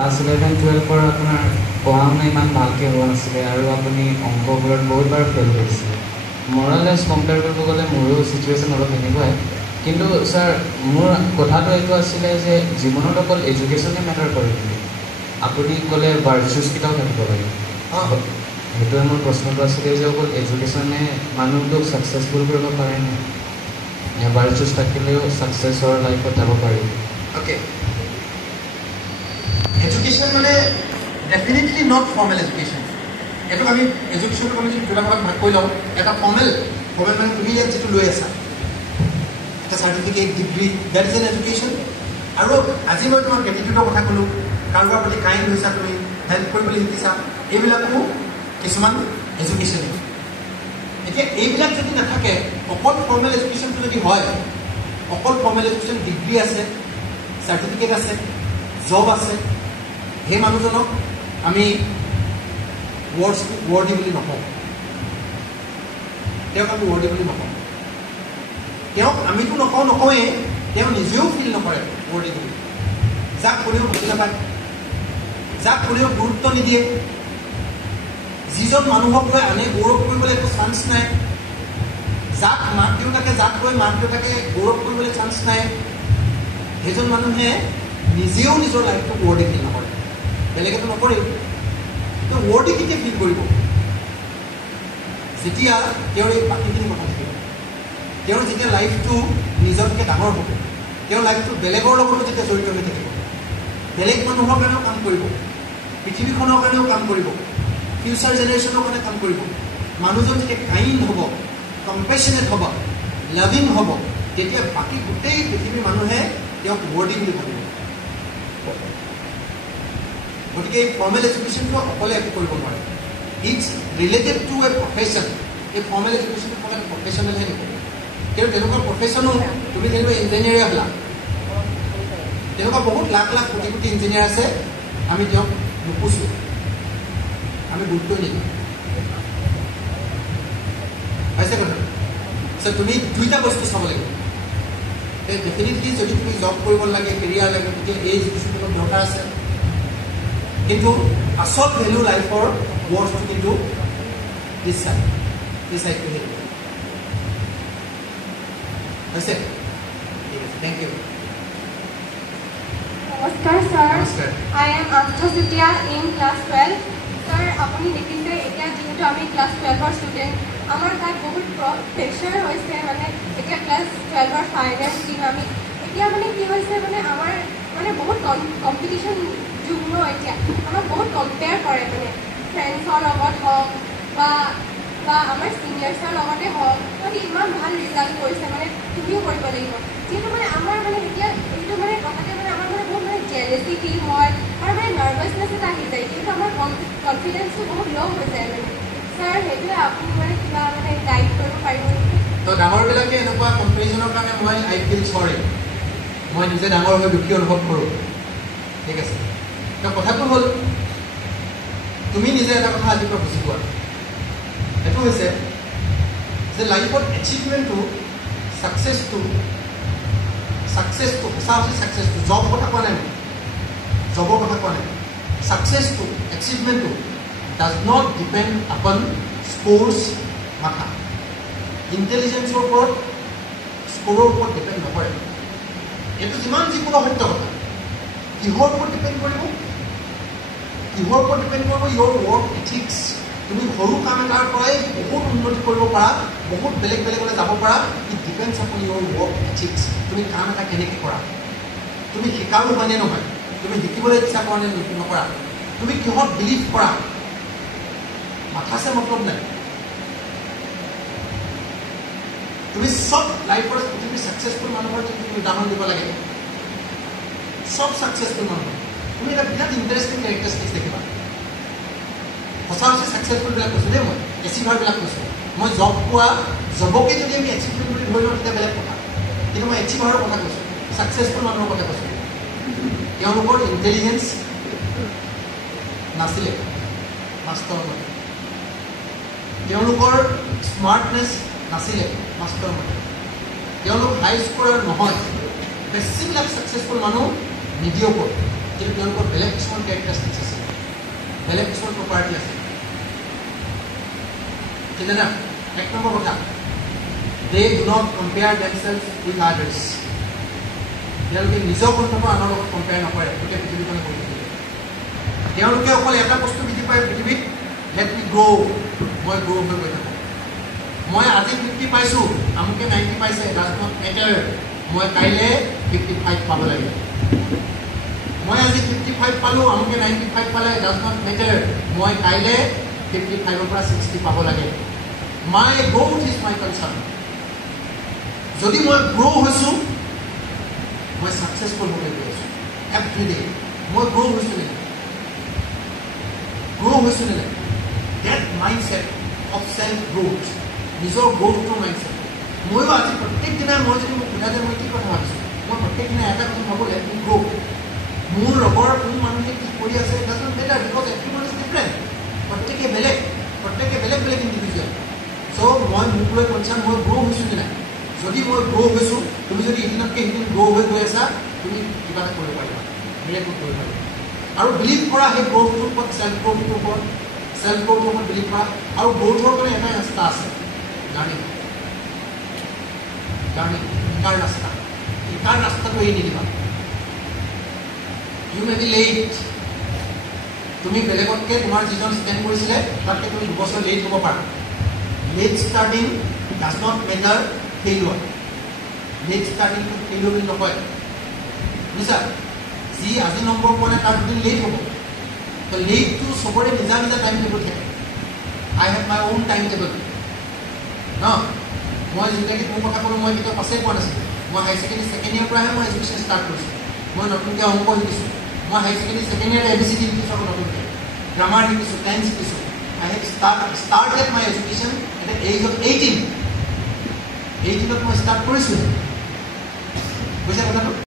Class 11-12 আপোনাৰ পঢ়া শুনা ইমান ভালকৈ হোৱা নাছিলে আৰু আপুনি অংকবোৰত বহুতবাৰ ফেইল কৰিছিলে। ম'ৰালেছ কম্পেয়াৰ কৰিব গ'লে মোৰো চিটুৱেশ্যন অলপ এনেকুৱাই। কিন্তু ছাৰ মোৰ কথাটো এইটো আছিলে যে জীৱনত অকল এডুকেশ্যনে মেটাৰ কৰে নেকি? আপুনি ক'লে ভাৰ্চুছকেইটাও থাকিব লাগে। সেইটোৱে মোৰ প্ৰশ্নটো আছিলে যে অকল এডুকেশ্যনে মানুহটোক ছাকচেছফুল কৰিব পাৰেনে? ভাৰ্চুছ থাকিলেও ছাকচেছৰ লাইফত যাব পাৰি। অ'কে, এডুকেশ্যন মানে ডেফিনেটলি নট ফৰ্মেল এডুকেশ্যন। এইটোক আমি এডুকেশ্যনটোক আমি যদি দুটা ভাগত ভাগ কৰি লওঁ, এটা ফৰ্মেল মানে তুমি ইয়াত যিটো লৈ আছা এটা certificate degree, that is an education. আৰু আজি মই তোমাক গ্ৰেটিটিউডৰ কথা ক'লোঁ, কাৰোবাৰ প্ৰতি কাইণ্ড হৈছা, তুমি হেল্প কৰিবলৈ শিকিছা, এইবিলাকো কিছুমান এডুকেশ্যনেই। এতিয়া এইবিলাক যদি নাথাকে, অকল ফৰ্মেল এডুকেশ্যনটো যদি হয়, অকল ফৰ্মেল এডুকেশ্যন ডিগ্ৰী আছে, চাৰ্টিফিকেট আছে, জব আছে, সেই মানুহজনক আমি ৱৰ্ডি বুলি নকওঁ। তেওঁক আমি ৱৰ্ডি বুলি নকওঁ। তেওঁক আমিতো নকওঁৱেই, তেওঁ নিজেও ফিল নকৰে ৱৰ্ডি বুলি। যাক কোনেও বুজি নাপায়, যাক কোনেও গুৰুত্ব নিদিয়ে, যিজন মানুহক লৈ আনে গৌৰৱ কৰিবলৈ একো চান্স নাই, যাক মাক দেউতাকে গৌৰৱ কৰিবলৈ চান্স নাই, সেইজন মানুহে নিজেও নিজৰ লাইফটো ৱৰ্ডি ফিল নকৰে, বেলেগেতো নকৰেই। তো ৱৰ্ডি কেতিয়া ফিল কৰিব? যেতিয়া তেওঁৰ এই বাকীখিনি কথা থাকিব, তেওঁৰ যেতিয়া লাইফটো নিজতকৈ ডাঙৰ হ'ব, তেওঁৰ লাইফটো বেলেগৰ লগতো যেতিয়া জড়িত হৈ থাকিব, বেলেগ মানুহৰ কাৰণেও কাম কৰিব, পৃথিৱীখনৰ কাৰণেও কাম কৰিব, ফিউচাৰ জেনেৰেশ্যনৰ কাৰণে কাম কৰিব, মানুহজন যেতিয়া কাইণ্ড হ'ব, কম্পেশ্যনেট হ'ব, লাভিং হ'ব, তেতিয়া বাকী গোটেই পৃথিৱীৰ মানুহে তেওঁক ৱৰ্ডি বুলি ভাবিব। গতিকে এই ফৰ্মেল এডুকেশ্যনটো অকলে একো কৰিব নোৱাৰে। It's related to a profession. এই ফৰ্মেল এডুকেশ্যনটো অকলে প্ৰফেশ্যনেলহে দিব। কিন্তু তেনেকুৱা প্ৰফেশ্যনো, তুমি যেনিবা ইঞ্জিনিয়াৰে হ'লা, তেনেকুৱা বহুত লাখ লাখ কোটি কোটি ইঞ্জিনিয়াৰ আছে, আমি তেওঁক নুপুচোঁ, আমি গুৰুত্বই নিদিওঁ। পাইছে কথা? তুমি দুইটা বস্তু চাব লাগিব। ডেফিনেটলি যদি তুমি জব কৰিব লাগে, কেৰিয়াৰ লাগে, তেতিয়া এই এডুকেশ্যনটো দৰকাৰ আছে। কিন্তু আচল ভেলু লাইফৰ ৱৰ্ডটো কিন্তু দিছ চাইডটো হেৰি হৈছে। ঠিক আছে, থেংক ইউ। নমস্কাৰ ছাৰ, আই এম আস্থা চুতীয়া ইন ক্লাছ 12। ছাৰ, আপুনি দেখিছে এতিয়া যিহেতু আমি ক্লাছ 12ৰ ষ্টুডেণ্ট, আমাৰ তাত বহুত প্ৰেছাৰ হৈছে। মানে এতিয়া ক্লাছ 12ৰ ফাইনেল দিম আমি। এতিয়া মানে কি হৈছে, মানে আমাৰ মানে বহুত কম্পিটিশ্যন যুগ ন। এতিয়া আমাক বহুত কম্পেয়াৰ কৰে, মানে ফ্ৰেণ্ডছৰ লগত হওক বা আমাৰ চিনিয়ৰ্ছৰ লগতে হওক, মানে ইমান ভাল ৰিজাল্ট কৰিছে, মানে তুমিও কৰিব লাগিব। যিহেতু মানে আমাৰ মানে এতিয়া এইটো মানে কথাতে মানে আমাৰ মানে বহুত মানে জেলেচি ফিল হয় আৰু মানে নাৰ্ভাছনেছ এটা আহি যায়, যিহেতু আমাৰ কনফিডেঞ্চটো বহুত ল' হৈ যায়। মানে ছাৰ, সেইটোৱে আপুনি মানে কিবা মানে গাইড কৰিব পাৰিব নেকি? তো ডাঙৰবিলাকে এনেকুৱা কম্পেৰিজনৰ কাৰণে আই ফিল চৰি, মই নিজে ডাঙৰ হৈ দুখী অনুভৱ কৰোঁ। ঠিক আছে, তো কথাটো হ'ল, তুমি নিজে এটা কথা আজিৰ পৰা বুজি পোৱা, সেইটো হৈছে যে লাইফত এচিভমেণ্টটো, ছাকচেছটো সঁচা হৈছে ছাকচেছটো। জব কথা কোৱা নাই, জবৰ কথা কোৱা নাই। ছাকচেছটো, এচিভমেণ্টটো ডাজ নট ডিপেণ্ড আপন স্ক'ৰ্ছ মাথা। ইণ্টেলিজেঞ্চৰ ওপৰত, স্ক'ৰৰ ওপৰত ডিপেণ্ড নকৰে। এইটো যিমান যিকোনো সত্য কথা। কিহৰ ওপৰত ডিপেণ্ড কৰিব? কিহৰ ওপৰত ডিপেণ্ড কৰিব? Your work ethics. তুমি সৰু কাম এটাৰ পৰাই বহুত উন্নতি কৰিব পাৰা, বহুত বেলেগ বেলেগলৈ যাব পাৰা। ইট ডিপেণ্ডছ আপন ইয়'ৰ ৱৰ্ক এথিক্স। তুমি কাম এটা কেনেকৈ কৰা, তুমি শিকাও হয়নে নহয়, তুমি শিকিবলৈ ইচ্ছা কৰা নে নকৰা, তুমি কিহত বিলিভ কৰা, মাথাছে মতলব নাই। তুমি চব লাইফৰ পৃথিৱীৰ ছাকচেছফুল মানুহৰ যদি তুমি উদাহৰণ দিব লাগে, চব ছাকচেছফুল মানুহ, তুমি এটা বিৰাট ইণ্টাৰেষ্টিং কেৰেক্টাৰিষ্টিক্স দেখিবা। সঁচা হৈছে ছাকচেছফুলবিলাক কৈছোঁ দেই, মই এচিভাৰবিলাক কৈছোঁ। মই জব পোৱা, জবকে যদি আমি এচিভমেণ্ট বুলি ধৰি লওঁ তেতিয়া বেলেগ কথা, কিন্তু মই এচিভাৰৰ কথা কৈছোঁ, ছাকচেছফুল মানুহৰ কথা কৈছোঁ। তেওঁলোকৰ ইণ্টেলিজেঞ্চ নাছিলে মাষ্টৰ মতে, তেওঁলোকৰ স্মাৰ্টনেছ নাছিলে মাষ্টৰ মতে, তেওঁলোক হাই স্ক'ৰাৰ নহয়। বেছিবিলাক ছাকচেছফুল মানুহ মিডিঅ'কৰ, কিন্তু তেওঁলোকৰ বেলেগ কিছুমান বেলেগ কিছুমান প্ৰপাৰ্টি আছে ঠিক আছে না এক নম্বৰ কথা they do not compare themselves with others তেওঁলোকে নিজৰ কণ্ঠটো আনৰ লগত কম্পেয়াৰ নকৰে গোটেই পৃথিৱীখনে কৰি থাকে তেওঁলোকে অকল এটা বস্তু বুজি পায় পৃথিৱীত let me grow মই গ্ৰ' হৈ গৈ থাকোঁ মই আজি 50 পাইছোঁ আমুকে 90 পাইছে does not matter মই কাইলৈ 55 পাব লাগে মই আজি 55 পালোঁ আমুকে 95 পালে does not matter মই কাইলৈ 55 পৰা 60 পাব লাগে my growth is my concern যদি মই গ্ৰ' হৈছোঁ মই ছাকচেছফুল হৈ গৈ আছোঁ এভৰি ডে মই গ্ৰ' হৈছোঁ নে that mindset of self growth নিজৰ গ্ৰ'থটোৰ মাইণ্ডছেট ময়ো আজি প্ৰত্যেক দিনাই মই যদি মোক সোধা যে মই কি কথা ভাবিছোঁ মই প্ৰত্যেক দিনাই এটা কথা ভাবোঁ লেট মি গ্ৰ' মোৰ লগৰ কোন মানুহে কি কৰি আছে does not matter because everyone is different প্ৰত্যেকে বেলেগ বেলেগ ইণ্ডিভিজুৱেল চ' মই মোক লৈ কনচাৰ্ণ মই গ্ৰ' হৈছোঁ নে নাই যদি মই গ্ৰ' হৈছোঁ তুমি যদি এদিনতকৈ সিদিন গ্ৰ' হৈ গৈ আছা তুমি কিবা এটা কৰিব পাৰিবা মিৰেকল কৰিব পাৰিবা আৰু বিলিভ কৰা সেই গ্ৰ'থটোৰ ওপৰত চেল্ফ গ্ৰ'থটোৰ ওপৰত বিলিভ কৰা আৰু গ্ৰ'থৰ কাৰণে এটাই ৰাস্তা আছে জাৰ্ণি শিকাৰ ৰাস্তাটো এৰি নিদিবা ইউ মে বি লেট তুমি বেলেগতকৈ তোমাৰ যিজন ষ্টেণ্ড কৰিছিলে তাতকৈ তুমি 2 বছৰ লেট হ'ব পাৰা late starting does not matter failure late ষ্টাৰ্টিংটো ফেইলুৱাৰ বুলি নকয় বুজিছা যি আজি নম্বৰ পোৱা নাই তাৰ দুদিন লেট হ'ব তো লেটটো চবৰে নিজা টাইম টেবুল থাকে I have my own time table ন মই যেতিয়াকৈ মোৰ কথা ক'লোঁ মই কেতিয়াও পাছেই পোৱা নাছিলোঁ মই হায়াৰ ছেকেণ্ডেৰী ছেকেণ্ড ইয়াৰ পৰাহে মই এডুকেশ্যন ষ্টাৰ্ট কৰিছোঁ মই নতুনকৈ অংক শিকিছোঁ মই higher secondary second year ABCD শিকিছোঁ আকৌ নতুনকৈ গ্ৰামাৰ শিকিছোঁ টেন্স শিকিছোঁ আই have started my education at the age of 18 মই ষ্টাৰ্ট কৰিছোঁ বুজিছা কথাটো